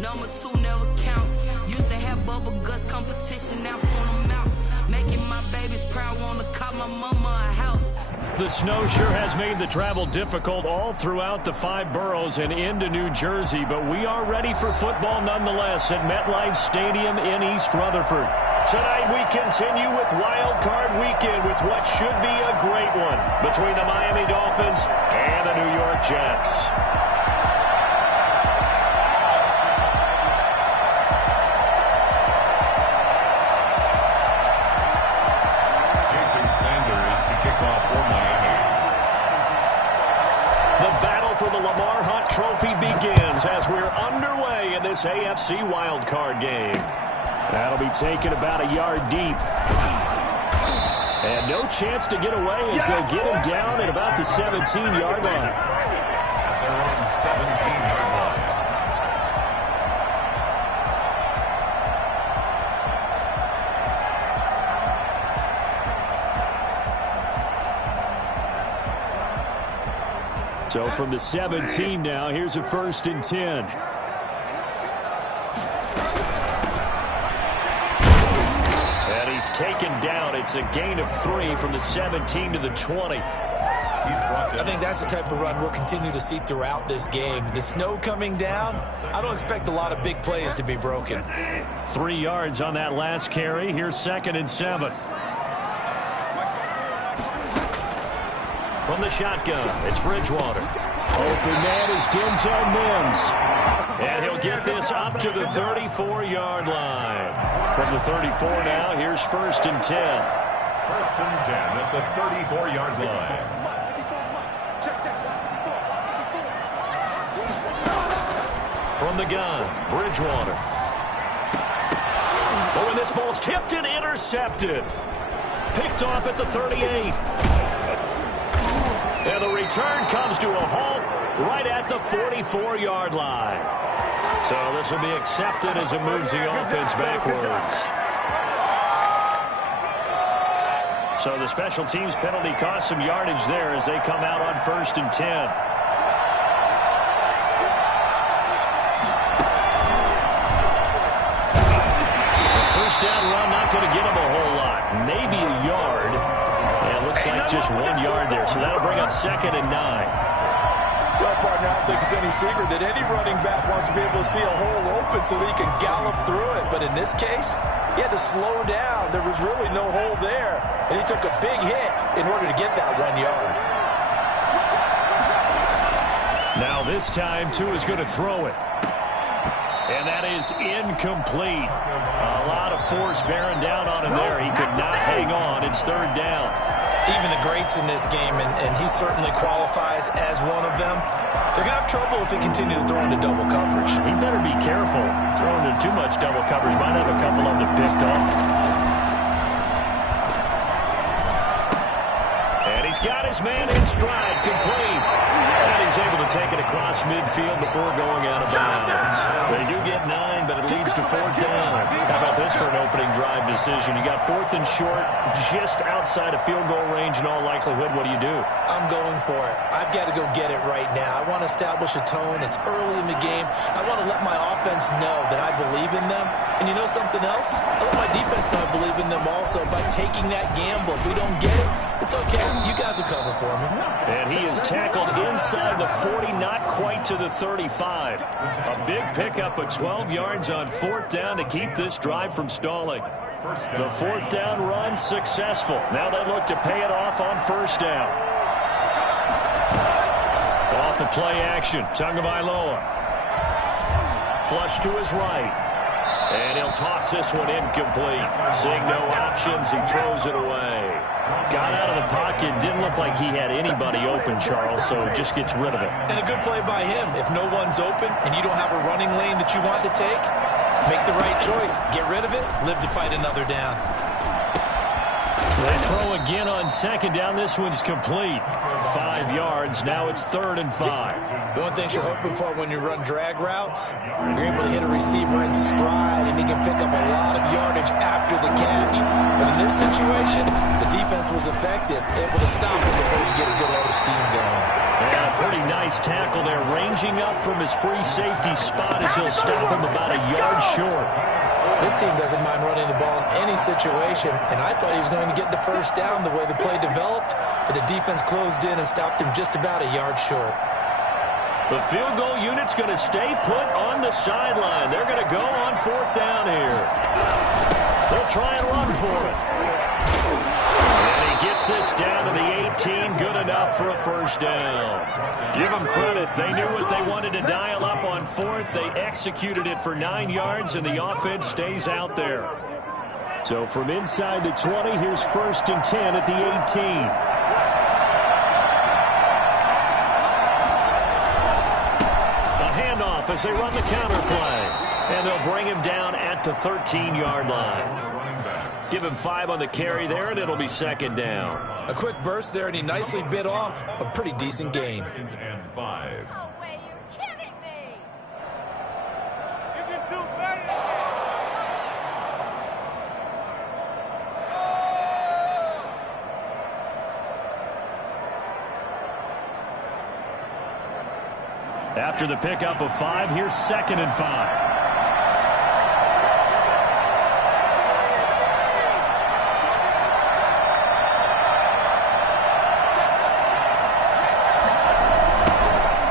Number 2 never count. Used to have bubble guts competition, now point them out. Making my babies proud, wanna call my mama a house. The snow sure has made the travel difficult all throughout the 5 boroughs and into New Jersey, but we are ready for football nonetheless at MetLife Stadium in East Rutherford. Tonight we continue with Wild Card Weekend with what should be a great one between the Miami Dolphins and the New York Jets. Trophy begins as we're underway in this AFC wildcard game. That'll be taken about a yard deep. And no chance to get away as they'll get him down at about the 17-yard line. They're on 17-yard line. So from the 17 now, here's a 1st and 10. And he's taken down. It's a gain of 3 from the 17 to the 20. I think that's the type of run we'll continue to see throughout this game. The snow coming down, I don't expect a lot of big plays to be broken. 3 yards on that last carry. Here's 2nd and 7. From the shotgun, it's Bridgewater. Open man is Denzel Mims. And he'll get this up to the 34-yard line. From the 34 now, here's 1st and 10. 1st and 10 at the 34-yard line. From the gun, Bridgewater. Oh, and this ball's tipped and intercepted. Picked off at the 38. And the return comes to a halt right at the 44-yard line. So this will be accepted as it moves the offense backwards. So the special teams penalty cost some yardage there as they come out on 1st and 10. Down run, not going to get him a whole lot. Maybe a yard. And it looks like just 1 yard there. So that'll bring up 2nd and 9. Well, partner, I don't think it's any secret that any running back wants to be able to see a hole open so that he can gallop through it. But in this case, he had to slow down. There was really no hole there. And he took a big hit in order to get that 1 yard. Now this time, Tua is going to throw it. And that is incomplete. A lot of force bearing down on him there. He could not hang on. It's 3rd down. Even the greats in this game, and he certainly qualifies as one of them, they're going to have trouble if they continue to throw into double coverage. He better be careful. Throwing into too much double coverage might have a couple of them picked off. And he's got his man in stride, complete. And he's able to take it across midfield before going out of bounds. They do get 9, but it leads to 4th down. How about this for an opening drive decision? You got 4th and short, just outside of field goal range in all likelihood. What do you do? I'm going for it. I've got to go get it right now. I want to establish a tone. It's early in the game. I want to let my offense know that I believe in them. And you know something else? I let my defense know I believe in them also by taking that gamble. If we don't get it, it's okay. You guys will cover for me. And he is tackled inside the 40, not quite to the 35. A big pickup of 12 yards on 4th down to keep this drive from stalling. The 4th down run successful. Now they look to pay it off on 1st down. Off the play action, Tagovailoa. Flush to his right. And he'll toss this one incomplete. Seeing no options, he throws it away. Got out of the pocket. Didn't look like he had anybody open, Charles, so just gets rid of it. And a good play by him. If no one's open and you don't have a running lane that you want to take, make the right choice. Get rid of it. Live to fight another down. They throw again on 2nd down. This one's complete. 5 yards. Now it's 3rd and 5. One thing you're hoping for when you run drag routes, you're able to hit a receiver in stride, and he can pick up a lot of yardage after the catch. But in this situation, the defense was effective, able to stop him before he get a good head of steam going. And a pretty nice tackle there, ranging up from his free safety spot as he'll stop him about a yard short. This team doesn't mind running the ball in any situation, and I thought he was going to get the first down the way the play developed, but the defense closed in and stopped him just about a yard short. The field goal unit's going to stay put on the sideline. They're going to go on 4th down here. They'll try and run for it. And he gets this down to the 18. Good enough for a first down. Give them credit. They knew what they wanted to dial up on 4th. They executed it for 9 yards, and the offense stays out there. So from inside the 20, here's 1st and 10 at the 18. As they run the counter play. And they'll bring him down at the 13-yard line. Give him 5 on the carry there, and it'll be 2nd down. A quick burst there, and he nicely bit off a pretty decent gain. And 5. No way, you're kidding me. You can do better. After the pickup of 5, here's 2nd and 5.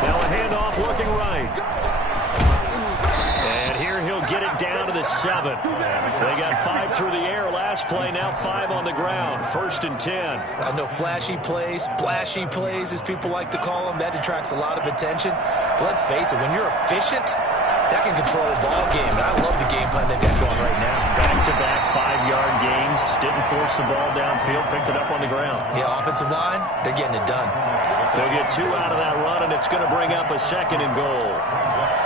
Now a handoff looking right. And here he'll get it down to the 7. They got 5 through the air last play, now 5 on the ground. 1st and 10. I know flashy plays, splashy plays, as people like to call them, that attracts a lot of attention. But let's face it, when you're efficient, that can control a ball game. And I love the game plan they've got going right now. Back-to-back 5-yard gains. Didn't force the ball downfield, picked it up on the ground. Yeah, offensive line, they're getting it done. They'll get 2 out of that run, and it's going to bring up a 2nd and goal.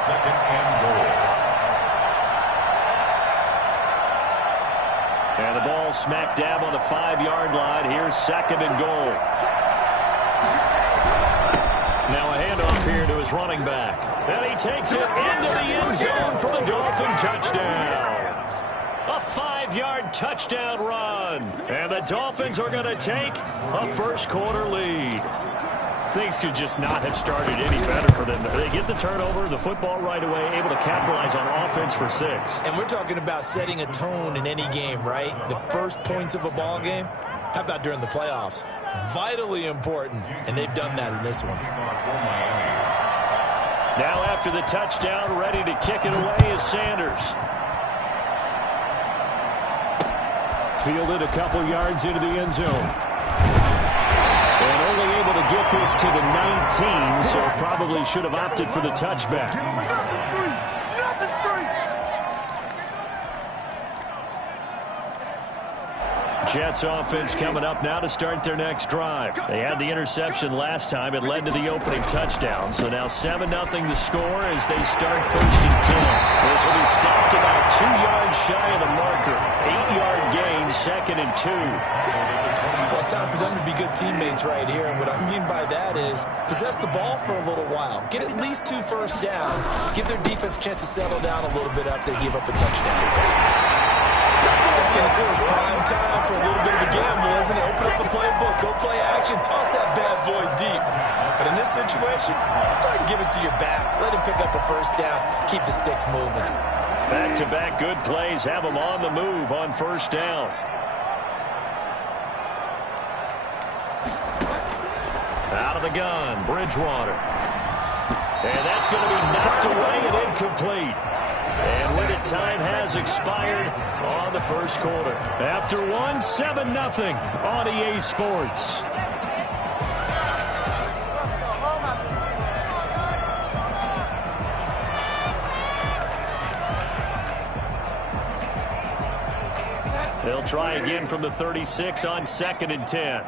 2nd and goal. And the ball smack dab on the 5-yard line. Here's 2nd and goal. Now a handoff here to his running back. And he takes it into the end zone for the Dolphin touchdown. A 5-yard touchdown run. And the Dolphins are going to take a first-quarter lead. Things could just not have started any better for them. They get the turnover, the football right away, able to capitalize on offense for 6. And we're talking about setting a tone in any game, right? The first points of a ball game. How about during the playoffs? Vitally important, and they've done that in this one. Now after the touchdown, ready to kick it away is Sanders. Fielded a couple yards into the end zone. And only able to get this to the 19, so probably should have opted for the touchback. Jets offense coming up now to start their next drive. They had the interception last time. It led to the opening touchdown. So now 7-0 to score as they start 1st and 10. This will be stopped about 2 yards shy of the marker. 8-yard gain, 2nd and 2. Well, it's time for them to be good teammates right here. And what I mean by that is possess the ball for a little while. Get at least 2 first downs. Give their defense a chance to settle down a little bit after they give up a touchdown. 2nd and 2 is prime time for a little bit of a gamble, isn't it? Open up the playbook, go play action, toss that bad boy deep. But in this situation, go ahead and give it to your back. Let him pick up a first down. Keep the sticks moving. Back-to-back good plays have them on the move on 1st down. Out of the gun, Bridgewater. And that's going to be knocked away and incomplete. And when it time has expired on the first quarter. After 7-0 on EA Sports. They'll try again from the 36 on 2nd and 10.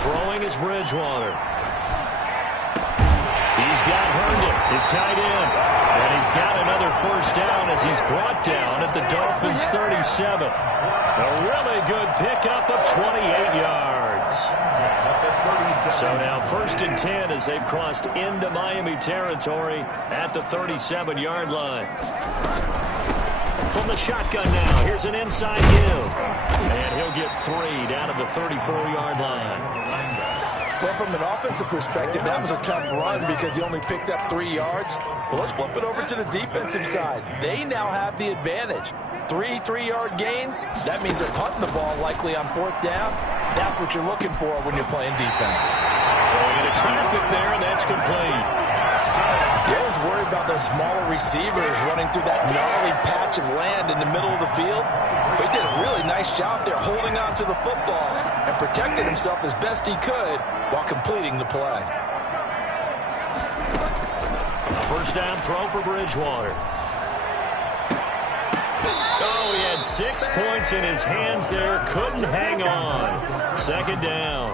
Throwing is Bridgewater. He's got Herndon, his tight end. And he's got another first down as he's brought down at the Dolphins' 37. A really good pickup of 28 yards. So now 1st and 10 as they've crossed into Miami territory at the 37-yard line. From the shotgun now, here's an inside give. And he'll get 3 down to the 34-yard line. Well, from an offensive perspective, that was a tough run because he only picked up 3 yards. Well, let's flip it over to the defensive side. They now have the advantage. 3 3-yard gains, that means they're punting the ball likely on 4th down. That's what you're looking for when you're playing defense. Throwing into traffic there, and that's complete. You always worry about those smaller receivers running through that gnarly patch of land in the middle of the field. But he did a really nice job there holding on to the football and protected himself as best he could while completing the play. First down throw for Bridgewater. Oh, he had 6 points in his hands there. Couldn't hang on. Second down.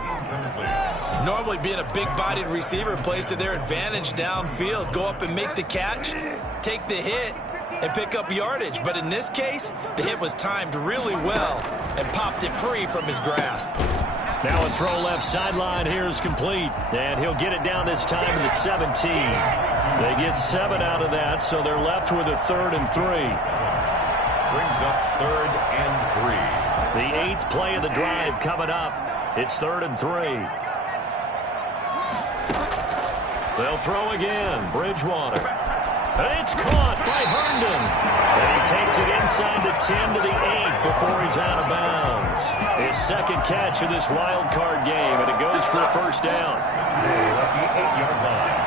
Normally being a big-bodied receiver plays to their advantage downfield. Go up and make the catch, take the hit, and pick up yardage. But in this case, the hit was timed really well and popped it free from his grasp. Now a throw left sideline here is complete. And he'll get it down this time to the 17. They get 7 out of that, so they're left with a 3rd and 3. Brings up 3rd and 3. The 8th play of the drive coming up. It's 3rd and 3. They'll throw again. Bridgewater. And it's caught by Herndon. And he takes it inside the 10 to the 8 before he's out of bounds. His second catch of this wild card game, and it goes for a first down. At the 8-yard line.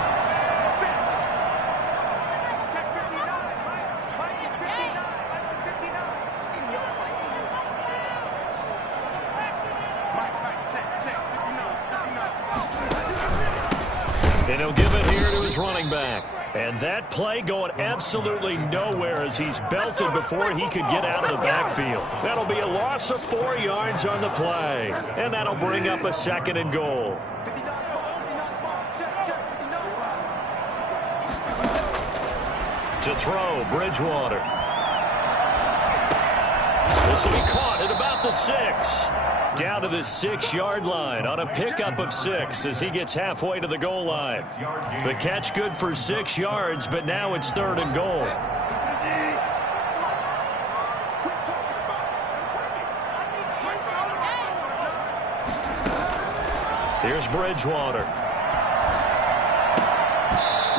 And he'll give it here to his running back. And that play going absolutely nowhere as he's belted before he could get out of the backfield. That'll be a loss of 4 yards on the play. And that'll bring up a 2nd and goal. To throw, Bridgewater. This will be caught at about the 6. Down to the 6-yard line on a pickup of 6 as he gets halfway to the goal line. The catch good for 6 yards, but now it's 3rd and goal. Here's Bridgewater.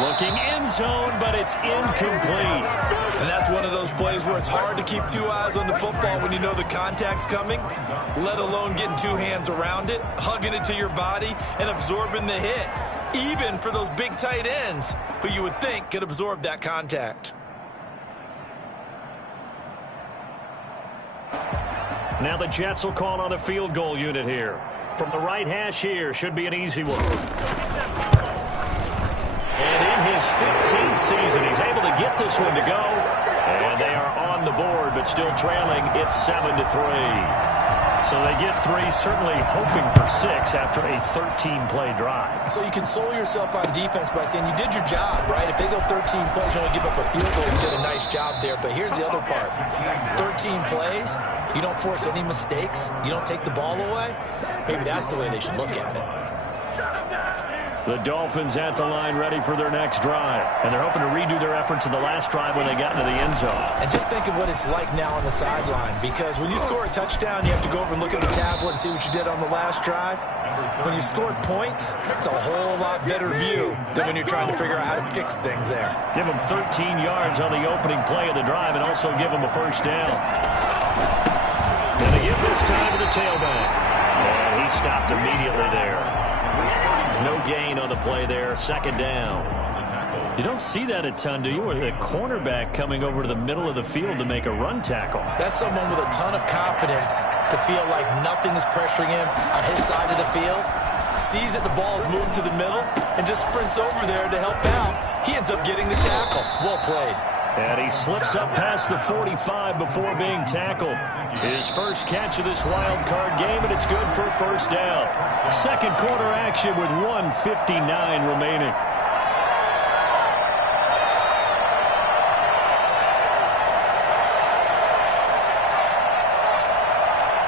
Looking end zone, but it's incomplete. And that's one of those plays where it's hard to keep 2 eyes on the football when you know the contact's coming, let alone getting 2 hands around it, hugging it to your body, and absorbing the hit, even for those big tight ends who you would think could absorb that contact. Now the Jets will call on a field goal unit here. From the right hash here, should be an easy one. And in his 15th season, he's able to get this one to go. And they are on the board, but still trailing. It's 7-3. So they get 3, certainly hoping for 6 after a 13-play drive. So you console yourself on defense by saying you did your job, right? If they go 13 plays, you only give up a field goal. You did a nice job there. But here's the other part. 13 plays, you don't force any mistakes. You don't take the ball away. Maybe that's the way they should look at it. The Dolphins at the line ready for their next drive. And they're hoping to redo their efforts in the last drive when they got into the end zone. And just think of what it's like now on the sideline. Because when you score a touchdown, you have to go over and look at the tablet and see what you did on the last drive. When you scored points, it's a whole lot better view than when you're trying to figure out how to fix things there. Give them 13 yards on the opening play of the drive and also give them a first down. And they give this time to the tailback. And he stopped immediately there. No gain on the play there. Second down. You don't see that a ton, do you? Or the cornerback coming over to the middle of the field to make a run tackle. That's someone with a ton of confidence to feel like nothing is pressuring him on his side of the field. Sees that the ball is moved to the middle and just sprints over there to help out. He ends up getting the tackle. Well played. And he slips up past the 45 before being tackled. His first catch of this wild card game, and it's good for first down. Second quarter action with 1:59 remaining.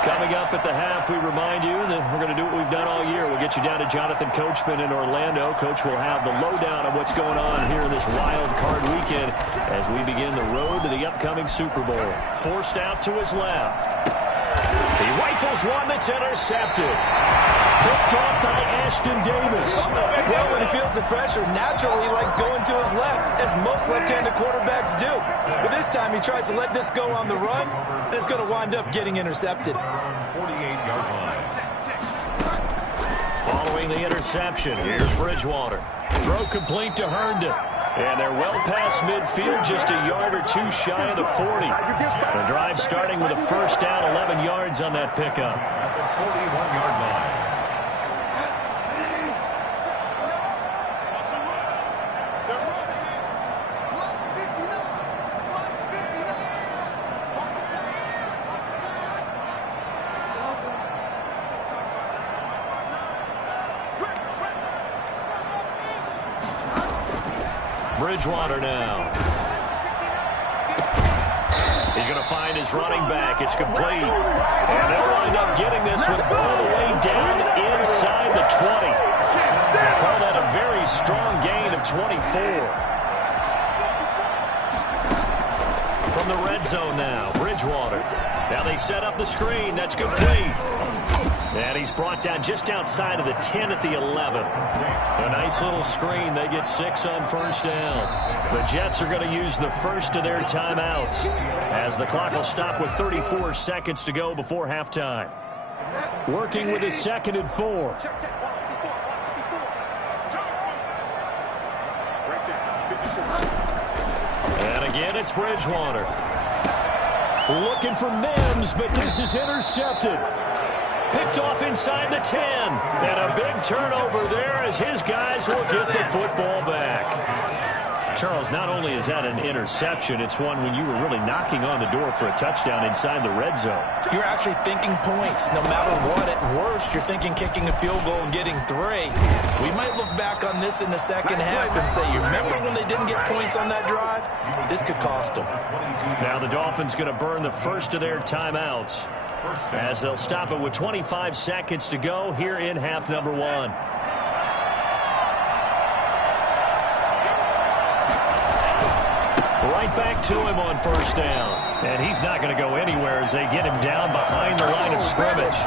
Coming up at the half, we remind you that we're going to do what we've done all year. We'll get you down to Jonathan Coachman in Orlando. Coach will have the lowdown on what's going on here in this wild card weekend. as we begin the road to the upcoming Super Bowl. Forced out to his left. He rifles one that's intercepted. Picked off by Ashton Davis. Well, when he feels the pressure, naturally he likes going to his left, as most left-handed quarterbacks do. But this time he tries to let this go on the run, and it's going to wind up getting intercepted. 48-yard line. Following the interception, here's Bridgewater. Throw complete to Herndon. And they're well past midfield, just a yard or two shy of the 40. The drive starting with a first down, 11 yards on that pickup. At the 41-yard line. Bridgewater now. He's going to find his running back. It's complete. And they'll wind up getting this one all the way down inside the 20. Call that a very strong gain of 24. From the red zone now, Bridgewater. Now they set up the screen. That's complete. And he's brought down just outside of the 10 at the 11. A nice little screen. They get 6 on first down. The Jets are going to use the first of their timeouts, as the clock will stop with 34 seconds to go before halftime. Working with his 2nd and 4. And again, it's Bridgewater. Looking for Mims, but this is intercepted. Picked off inside the 10. And a big turnover there as his guys will get the football back. Charles, not only is that an interception, it's one when you were really knocking on the door for a touchdown inside the red zone. You're actually thinking points. No matter what, at worst, you're thinking kicking a field goal and getting 3. We might look back on this in the second half and say, you remember when they didn't get points on that drive? This could cost them. Now the Dolphins going to burn the first of their timeouts, as they'll stop it with 25 seconds to go here in half number 1. Right back to him on first down. And he's not going to go anywhere as they get him down behind the line of scrimmage.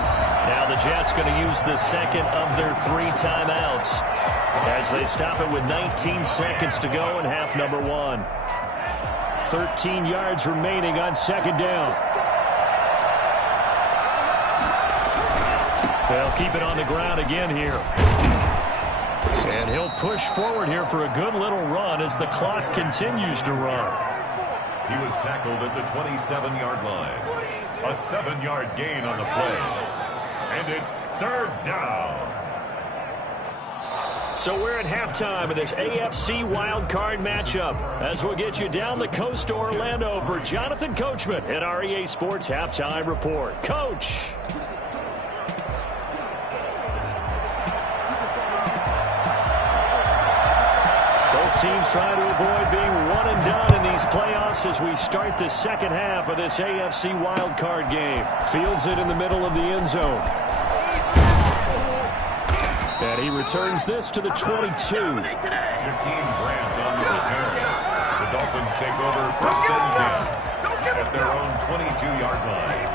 Now the Jets going to use the second of their 3 timeouts, as they stop it with 19 seconds to go in half number 1. 13 yards remaining on second down. They'll keep it on the ground again here. And he'll push forward here for a good little run as the clock continues to run. He was tackled at the 27-yard line. A 7-yard gain on the play. And it's 3rd down. So we're at halftime of this AFC wildcard matchup, as we'll get you down the coast to Orlando for Jonathan Coachman at our EA Sports Halftime Report. Coach. Teams trying to avoid being one and done in these playoffs as we start the second half of this AFC wildcard game. Fields it in the middle of the end zone. And he returns this to the 22. Jakeem Grant on the return. The Dolphins take over 1st and 10 at their own 22-yard line.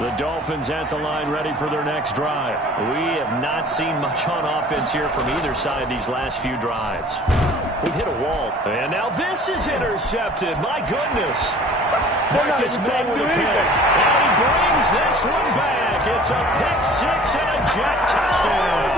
The Dolphins at the line ready for their next drive. We have not seen much on offense here from either side these last few drives. We've hit a wall. And now this is intercepted. My goodness. Marcus May with a pick. And he brings this one back. It's a pick 6 and a Jet touchdown.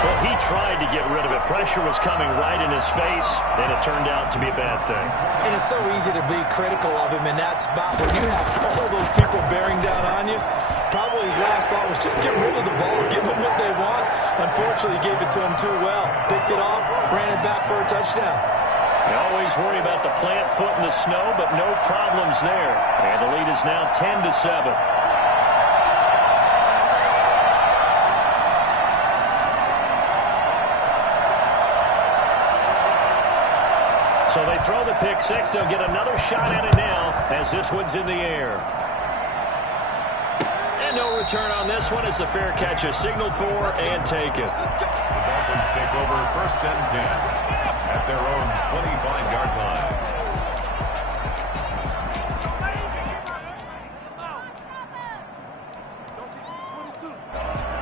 Well, he tried to get rid of it. Pressure was coming right in his face, and it turned out to be a bad thing. And it's so easy to be critical of him in that spot when you have all those people bearing down on you. Probably his last thought was just get rid of the ball, give them what they want. Unfortunately, he gave it to him too well. Picked it off, ran it back for a touchdown. You always worry about the plant foot in the snow, but no problems there. And the lead is now 10-7. So they throw the pick six. They'll get another shot at it now as this one's in the air. And no return on this one as the fair catch is signaled for and taken. The Dolphins take over 1st and 10 at their own 25-yard line.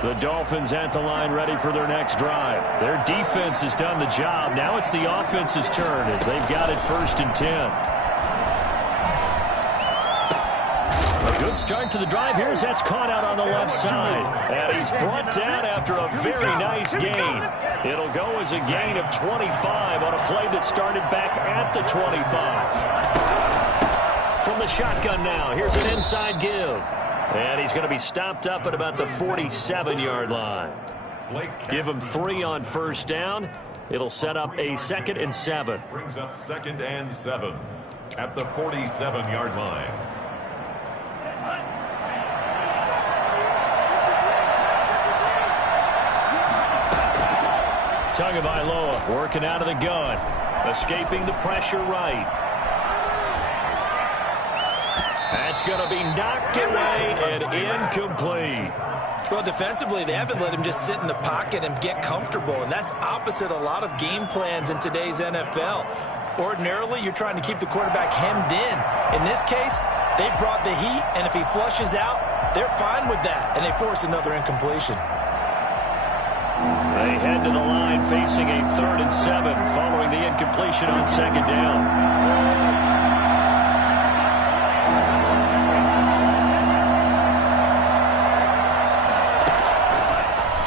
The Dolphins at the line ready for their next drive. Their defense has done the job. Now it's the offense's turn as they've got it 1st and 10. A good start to the drive here as that's caught out on the left side. And he's brought down after a very nice gain. It'll go as a gain of 25 on a play that started back at the 25. From the shotgun now, here's an inside give. And he's going to be stopped up at about the 47-yard line. Give him 3 on 1st down. It'll set up a 2nd and 7. Brings up 2nd and 7 at the 47-yard line. Tagovailoa working out of the gun. Escaping the pressure right. That's going to be knocked away and incomplete. Well, defensively, they haven't let him just sit in the pocket and get comfortable, and that's opposite a lot of game plans in today's NFL. Ordinarily, you're trying to keep the quarterback hemmed in. In this case, they brought the heat, and if he flushes out, they're fine with that, and they force another incompletion. They head to the line facing a 3rd and 7 following the incompletion on 2nd down.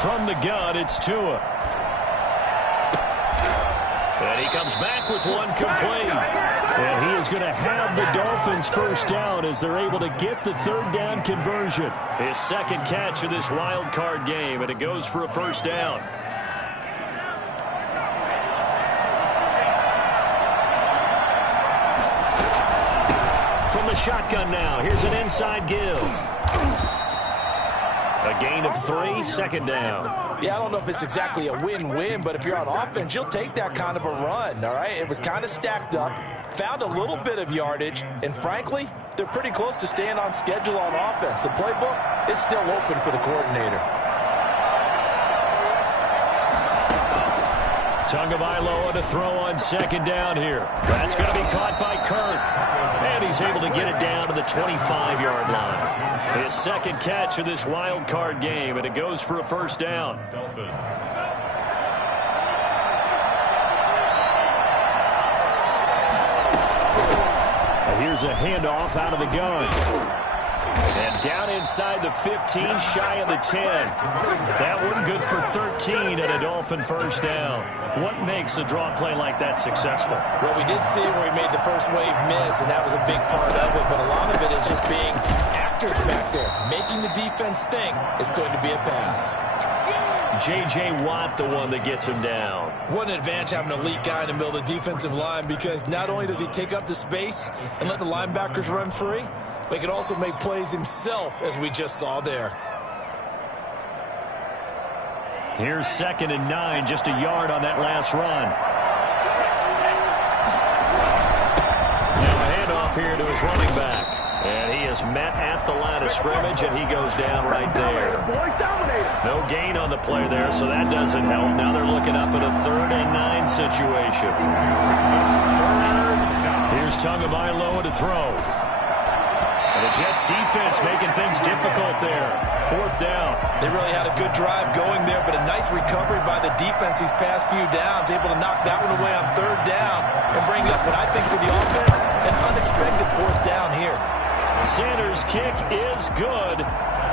From the gun, it's Tua. And he comes back with one complete. And he is going to have the Dolphins 1st down as they're able to get the 3rd down conversion. His 2nd catch of this wild card game, and it goes for a 1st down. From the shotgun now, here's an inside give. A gain of 3, 2nd down. Yeah, I don't know if it's exactly a win-win, but if you're on offense, you'll take that kind of a run, all right? It was kind of stacked up, found a little bit of yardage, and frankly, they're pretty close to staying on schedule on offense. The playbook is still open for the coordinator. Tagovailoa to throw on 2nd down here. That's going to be caught by Kirk. And he's able to get it down to the 25-yard line. His 2nd catch of this wild card game, and it goes for a 1st down. And here's a handoff out of the gun. And down inside the 15, shy of the 10. That one good for 13 and a Dolphin 1st down. What makes a draw play like that successful? Well, we did see where he made the first wave miss, and that was a big part of it. But a lot of it is just being actors back there. Making the defense think it's going to be a pass. J.J. Watt, the one that gets him down. What an advantage having an elite guy in the middle of the defensive line, because not only does he take up the space and let the linebackers run free, but he can also make plays himself, as we just saw there. Here's 2nd and 9, just a yard on that last run. Now a handoff here to his running back. And he is met at the line of scrimmage, and he goes down right there. No gain on the play there, so that doesn't help. Now they're looking up at a 3rd and 9 situation. Here's Tagovailoa to throw. And the Jets defense making things difficult there. 4th down. They really had a good drive going there, but a nice recovery by the defense these past few downs. Able to knock that one away on 3rd down and bring up what I think for the offense, an unexpected 4th down here. Sanders' kick is good,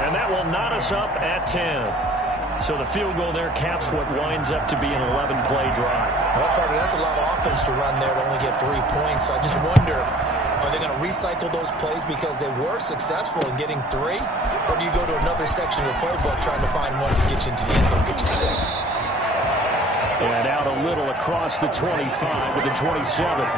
and that will knot us up at 10. So the field goal there caps what winds up to be an 11-play drive. Well, partner, that's a lot of offense to run there to only get 3 points. So I just wonder, are they going to recycle those plays because they were successful in getting 3? Or do you go to another section of the playbook trying to find ones that get you into the end zone, get you 6? And out a little across the 25 with the 27.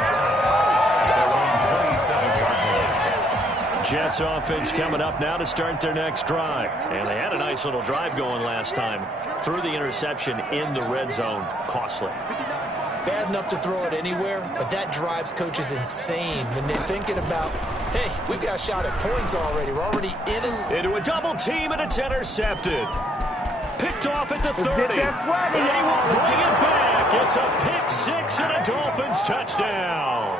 Jets offense coming up now to start their next drive. And they had a nice little drive going last time. Threw the interception in the red zone. Costly. Bad enough to throw it anywhere, but that drives coaches insane when they're thinking about, hey, we've got a shot at points already. We're already in it. Into a double team, and it's intercepted. Picked off at the 30. Let's get that swag And he on. will bring it back. It's a pick six and a Dolphins touchdown.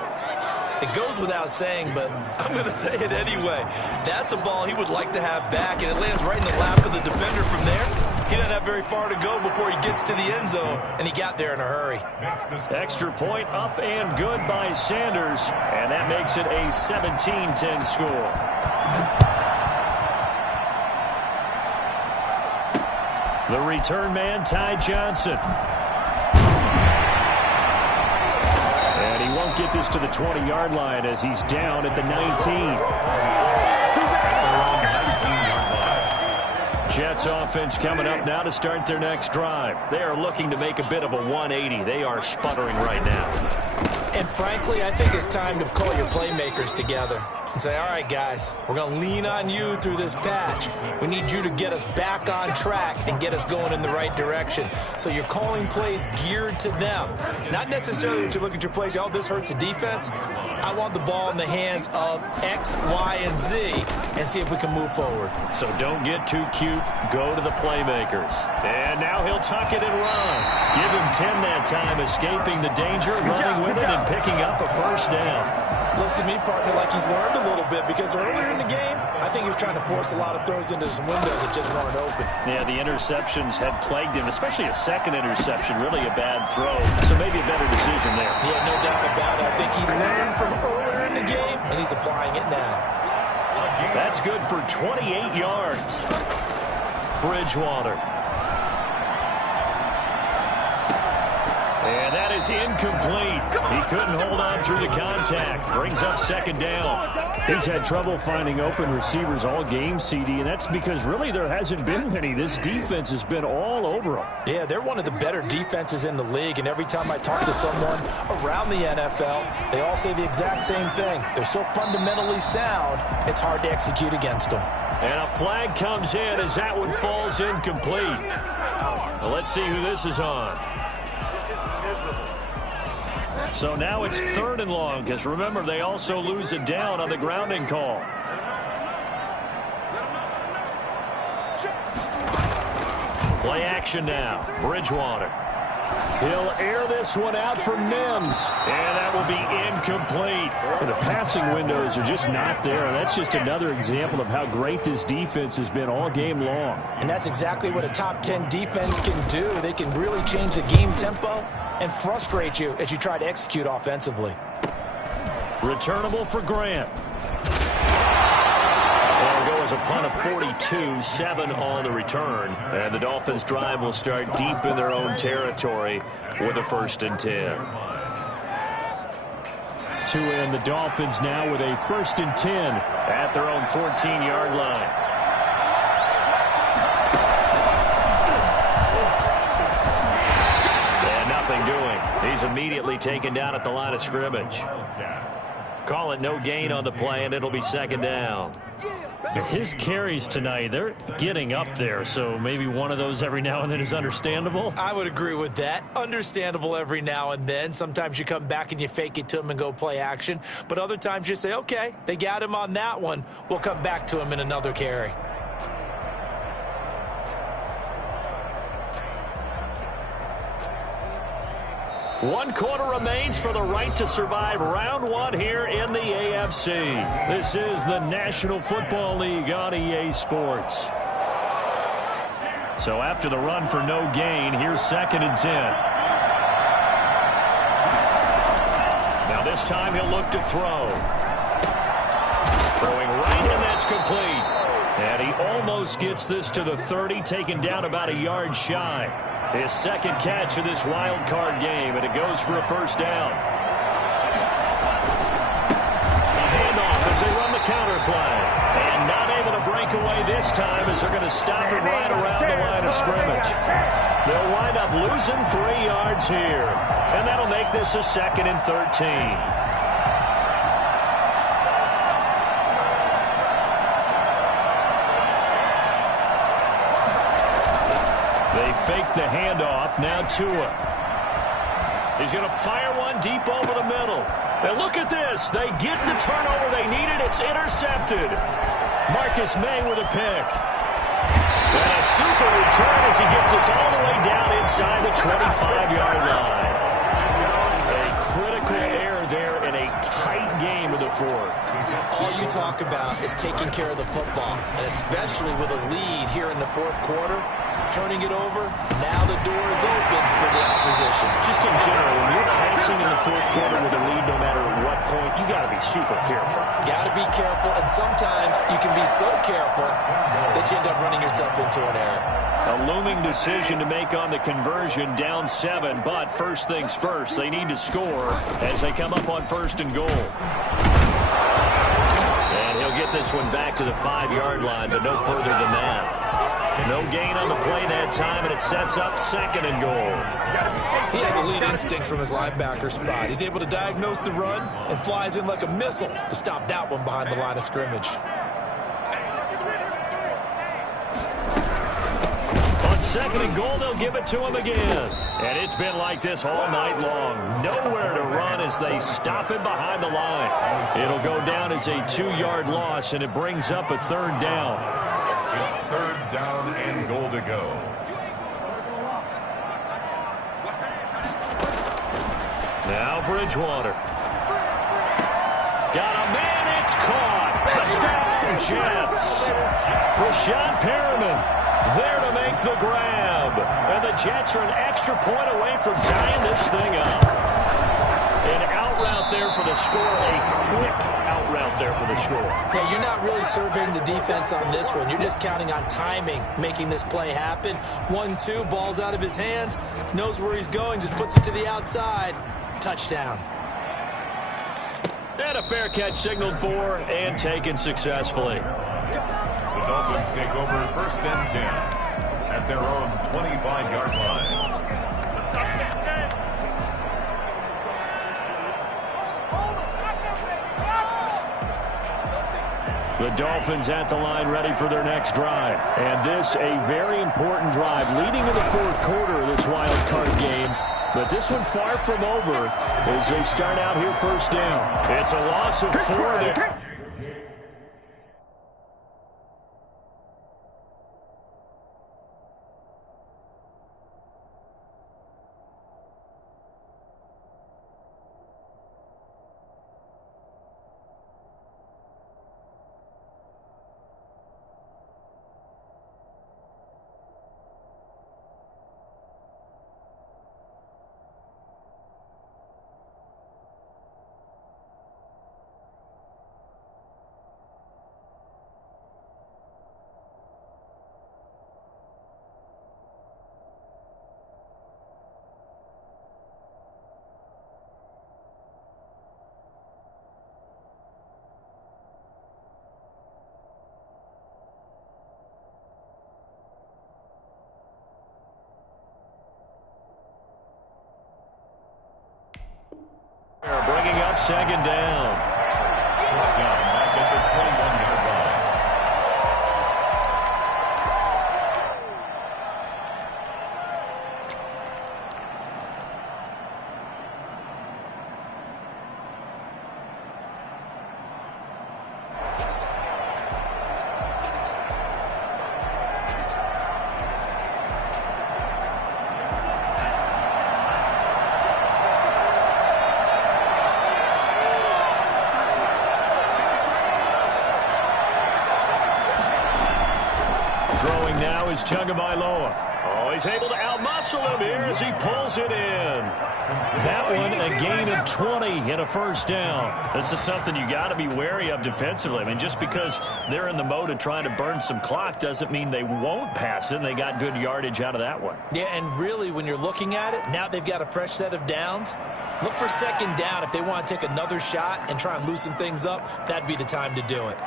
It goes without saying, but I'm going to say it anyway. That's a ball he would like to have back, and it lands right in the lap of the defender from there. He doesn't have very far to go before he gets to the end zone, and he got there in a hurry. Extra point up and good by Sanders, and that makes it a 17-10 score. The return man, Ty Johnson. And he won't get this to the 20-yard line as he's down at the 19. Jets offense coming up now to start their next drive. They are looking to make a bit of a 180. They are sputtering right now. And frankly, I think it's time to call your playmakers together and say, all right, guys, we're going to lean on you through this patch. We need you to get us back on track and get us going in the right direction. So you're calling plays geared to them. Not necessarily that you look at your plays, oh, this hurts the defense. I want the ball in the hands of X, Y, and Z and see if we can move forward. So don't get too cute. Go to the playmakers. And now he'll tuck it and run. Give him 10 that time, escaping the danger, running with it, and picking up a first down. Looks to me, partner, like he's learned a little bit because earlier in the game, I think he was trying to force a lot of throws into some windows that just weren't open. Yeah, the interceptions had plagued him, especially a second interception, really a bad throw. So maybe a better decision there. Yeah, no doubt about it. I think he learned from earlier in the game, and he's applying it now. That's good for 28 yards. Bridgewater. And that is incomplete. He couldn't hold on through the contact. Brings up second down. He's had trouble finding open receivers all game, CD, and that's because really there hasn't been many. This defense has been all over them. Yeah, they're one of the better defenses in the league, and every time I talk to someone around the NFL, they all say the exact same thing. They're so fundamentally sound, it's hard to execute against them. And a flag comes in as that one falls incomplete. Well, let's see who this is on. So now it's 3rd and long, because remember, they also lose it down on the grounding call. Play action now. Bridgewater. He'll air this one out for Mims. And that will be incomplete. The passing windows are just not there. That's just another example of how great this defense has been all game long. And that's exactly what a top 10 defense can do. They can really change the game tempo and frustrate you as you try to execute offensively. Returnable for Grant. It'll go as a punt of 42, 7 on the return. And the Dolphins drive will start deep in their own territory with a 1st and 10. To end the Dolphins now with a 1st and 10 at their own 14-yard line. He's immediately taken down at the line of scrimmage. Call it no gain on the play, and it'll be 2nd down. His carries tonight, they're getting up there, so maybe one of those every now and then is understandable. I would agree with that. Understandable every now and then. Sometimes you come back and you fake it to him and go play action. But other times you say, okay, they got him on that one. We'll come back to him in another carry. One quarter remains for the right to survive round 1 here in the AFC. This is the National Football League on EA Sports. So after the run for no gain, here's 2nd and 10. Now this time he'll look to throw. Throwing right, and that's complete. And he almost gets this to the 30, taken down about a yard shy. His 2nd catch of this wild card game, and it goes for a 1st down. Handoff as they run the counter play. And not able to break away this time as they're going to stop it right around the line of scrimmage. They'll wind up losing 3 yards here. And that'll make this a 2nd and 13. They fake the handoff. Now Tua. He's going to fire one deep over the middle. And look at this. They get the turnover they needed. It's intercepted. Marcus May with a pick. And a super return as he gets us all the way down inside the 25-yard line. A critical error there in a tight game of the fourth. All you talk about is taking care of the football, and especially with a lead here in the fourth quarter, turning it over, now the door is open for the opposition. Just in general, when you're passing in the fourth quarter with a lead, no matter at what point, you got to be super careful. Got to be careful, and sometimes you can be so careful that you end up running yourself into an error. A looming decision to make on the conversion, down 7, but first things first, they need to score as they come up on 1st and goal. And he'll get this one back to the 5-yard line, but no further than that. No gain on the play that time, and it sets up 2nd and goal. He has elite instincts from his linebacker spot. He's able to diagnose the run and flies in like a missile to stop that one behind the line of scrimmage. On 2nd and goal, they'll give it to him again. And it's been like this all night long. Nowhere to run as they stop him behind the line. It'll go down as a 2-yard loss, and it brings up a 3rd down. It's 3rd down and goal to go. Now Bridgewater. Got a man, it's caught. Touchdown, Jets. Rashawn Perriman there to make the grab. And the Jets are an extra point away from tying this thing up. An out route there for the score, a quick out route there for the score. Yeah, you're not really surveying the defense on this one. You're just counting on timing, making this play happen. 1-2, ball's out of his hands, knows where he's going, just puts it to the outside. Touchdown. And a fair catch signaled for and taken successfully. The Dolphins take over 1st and 10 at their own 25-yard line. The Dolphins at the line ready for their next drive. And this a very important drive leading to the fourth quarter of this wild card game. But this one far from over as they start out here 1st down. It's a loss of 4 there. Bringing up 2nd down. Back at the 21-yard line. Is Tagovailoa. Oh, he's able to outmuscle him here as he pulls it in. That one, a gain of 20 and a 1st down. This is something you got to be wary of defensively. I mean, just because they're in the mode of trying to burn some clock doesn't mean they won't pass it, and they got good yardage out of that one. Yeah, and really, when you're looking at it, now they've got a fresh set of downs. Look for 2nd down. If they want to take another shot and try and loosen things up, that'd be the time to do it.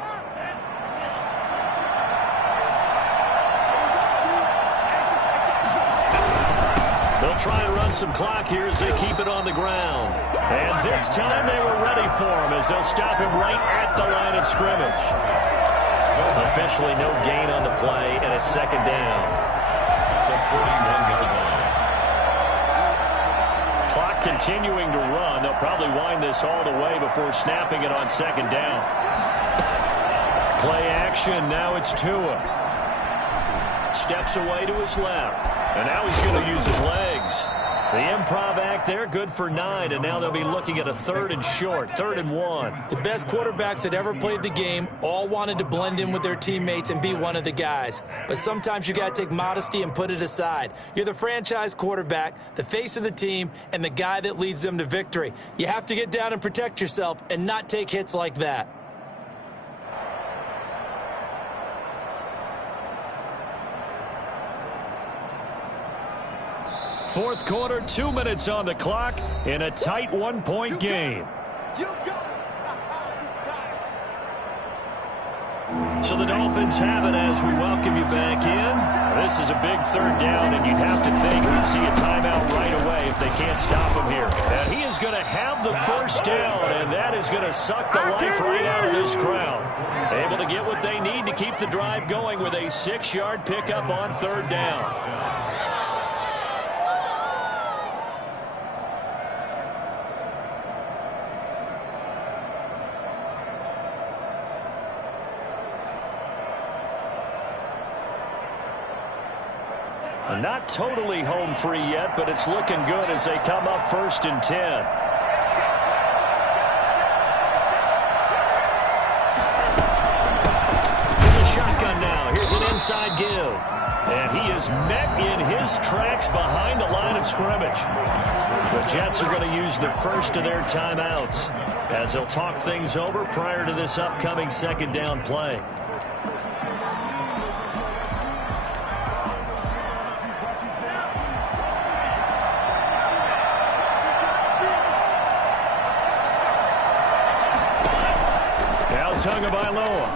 They'll try and run some clock here as they keep it on the ground. And this time they were ready for him as they'll stop him right at the line of scrimmage. Officially no gain on the play, and it's 2nd down. The 41-yard line. Clock continuing to run. They'll probably wind this all the way before snapping it on second down. Play action. Now it's Tua. Steps away to his left. And now he's going to use his legs. The improv act there, good for 9, and now they'll be looking at a 3rd and short, 3rd and 1. The best quarterbacks that ever played the game all wanted to blend in with their teammates and be one of the guys. But sometimes you got to take modesty and put it aside. You're the franchise quarterback, the face of the team, and the guy that leads them to victory. You have to get down and protect yourself and not take hits like that. Fourth quarter, 2 minutes on the clock in a tight 1-point game. So the Dolphins have it as we welcome you back in. This is a big 3rd down, and you'd have to think we'd see a timeout right away if they can't stop him here. And he is going to have the first down, and that is going to suck the life right out of this crowd. Able to get what they need to keep the drive going with a 6-yard pickup on 3rd down. Not totally home free yet, but it's looking good as they come up 1st and 10. In the shotgun now. Here's an inside give. And he is met in his tracks behind the line of scrimmage. The Jets are going to use the first of their timeouts as they'll talk things over prior to this upcoming 2nd down play. Tagovailoa.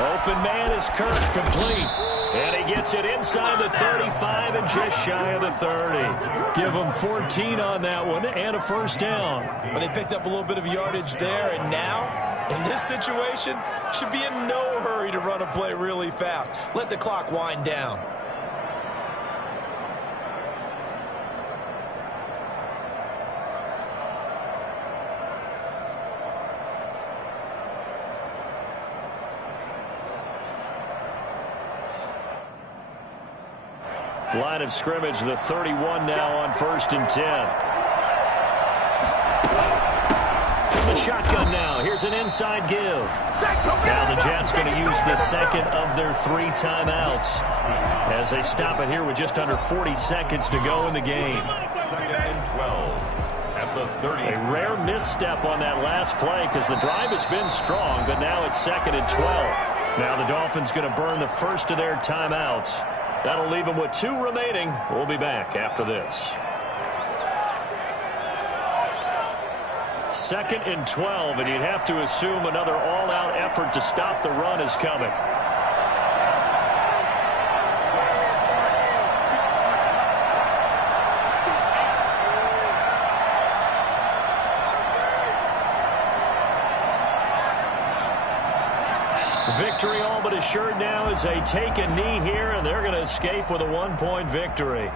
Open man is Kirk, complete. And he gets it inside the 35 and just shy of the 30. Give him 14 on that one and a 1st down. Well, they picked up a little bit of yardage there, and now, in this situation, should be in no hurry to run a play really fast. Let the clock wind down. Line of scrimmage, the 31 now on 1st and 10. From the shotgun now. Here's an inside give. Now the Jets going to use the 2nd of their 3 timeouts as they stop it here with just under 40 seconds to go in the game. 2nd and 12 at the 30. A rare misstep on that last play because the drive has been strong, but now it's 2nd and 12. Now the Dolphins going to burn the first of their timeouts. That'll leave them with 2 remaining. We'll be back after this. 2nd and 12, and you'd have to assume another all-out effort to stop the run is coming. Victory all but assured now as they take a knee here, and they're going to escape with a 1-point victory.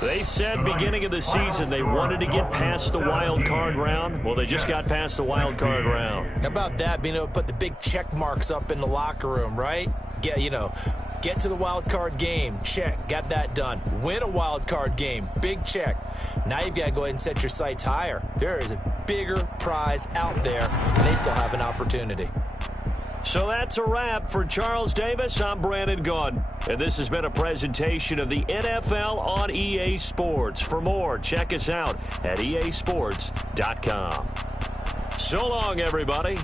They said beginning of the season they wanted to get past the wild card round. Well, they just got past the wild card round. How about that, being able to put the big check marks up in the locker room, right? Get to the wild card game, check, got that done. Win a wild card game, big check. Now you've got to go ahead and set your sights higher. There is a bigger prize out there, and they still have an opportunity. So that's a wrap for Charles Davis. I'm Brandon Gaudin, and this has been a presentation of the NFL on EA Sports. For more, check us out at easports.com. So long, everybody.